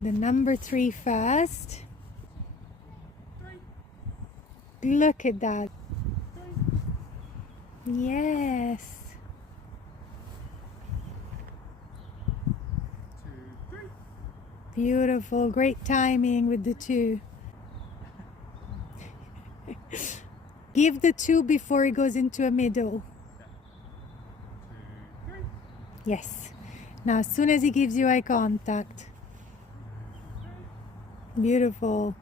The number 3 first. Look at that. Yes. Beautiful. Great timing with the 2. Give the 2 before it goes into a middle. Yes. Now, as soon as he gives you eye contact. Beautiful.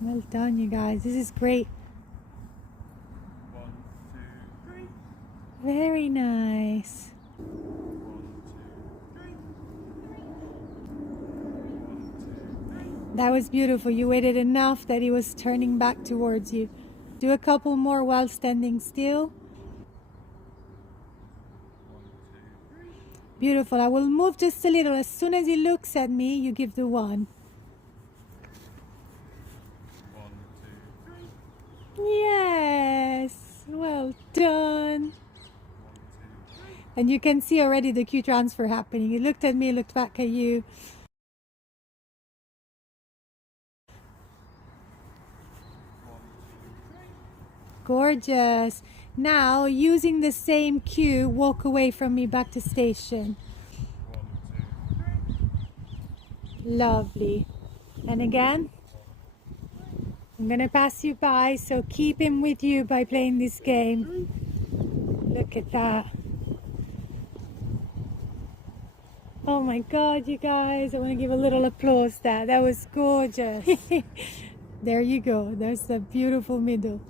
Well done, you guys. This is great. Very nice. That was beautiful. You waited enough that he was turning back towards you. Do a couple more while standing still. Beautiful. I will move just a little. As soon as he looks at me, you give the 1. Yes. Well done. And you can see already the Q transfer happening. He looked at me, looked back at you. Gorgeous. Now, using the same cue, walk away from me back to station. Lovely. And again, I'm going to pass you by, so keep him with you by playing this game. Look at that. Oh my God, you guys. I want to give a little applause there. That was gorgeous. There you go. There's the beautiful middle.